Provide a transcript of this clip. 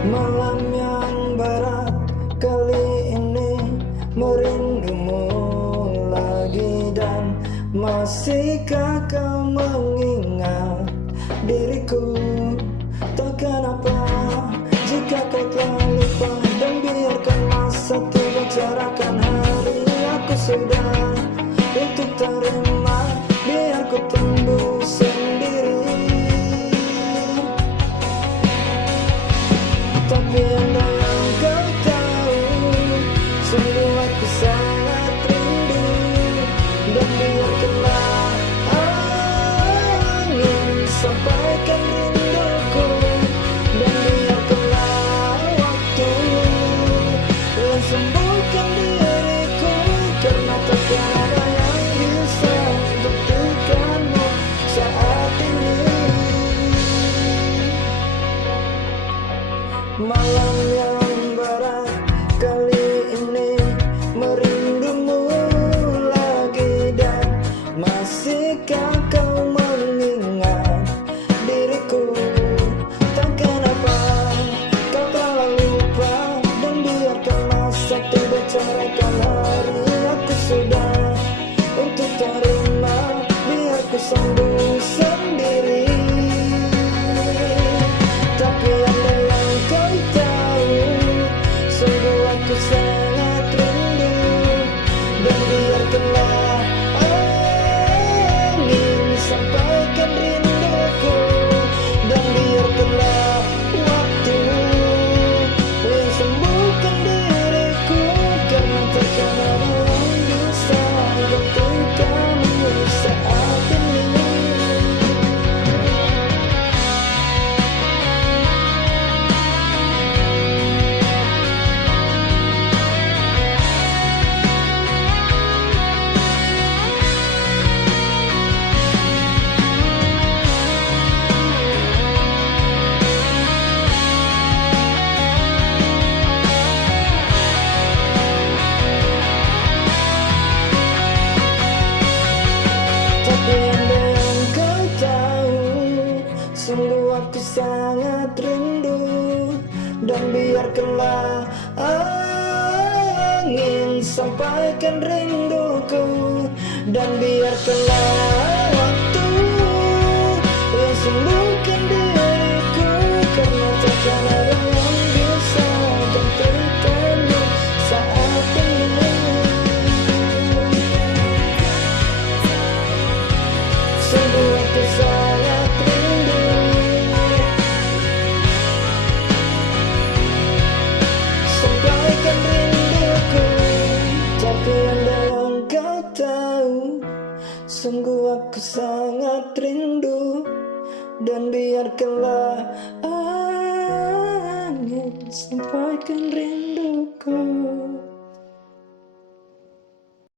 Malam yang berat kali ini, merindumu lagi. Dan masihkah kau mengingat diriku? Tak kenapa jika kau telah lupa, dan biarkan masa itu bicarakan hari. Aku sudah untuk terima, biar ku tumbuh sendiri. Tapi andai yang kau tahu, sungguh aku sangat rindu. Dan biarkanlah angin sampaikan rinduku, dan biarkanlah waktu yang sembuhkan diriku. Karena takkan ada yang bisa membuktikanmu saat ini. Malam yang berat kali ini, merindumu lagi. Dan masihkah kau mengingat diriku? Tak kenapa kau telah lupa, dan biarkan masa itu bicarakan hari. Aku sudah untuk terima, biar ku sembuh sendiri. Tapi andai yang kau tahu, sungguh aku sangat rindu. Dan biarkanlah angin sampaikan rinduku, dan biarkanlah waktu yang sembuhkan diriku. Karena takkan ada yang bisa membuktikanmu saat ini. Tapi andai yang kau tahu, sungguh aku sangat rindu. Dan biarkanlah angin sampaikan rinduku, dan biarkanlah waktu yang sembuhkan diriku. Karena takkan ada yang bisa gantikanmu saat ini. Sungguh aku sangat rindu. Sampaikan rinduku. Tapi andai yang kau tahu, sungguh aku sangat rindu. Dan biarkanlah angin sampaikan rinduku.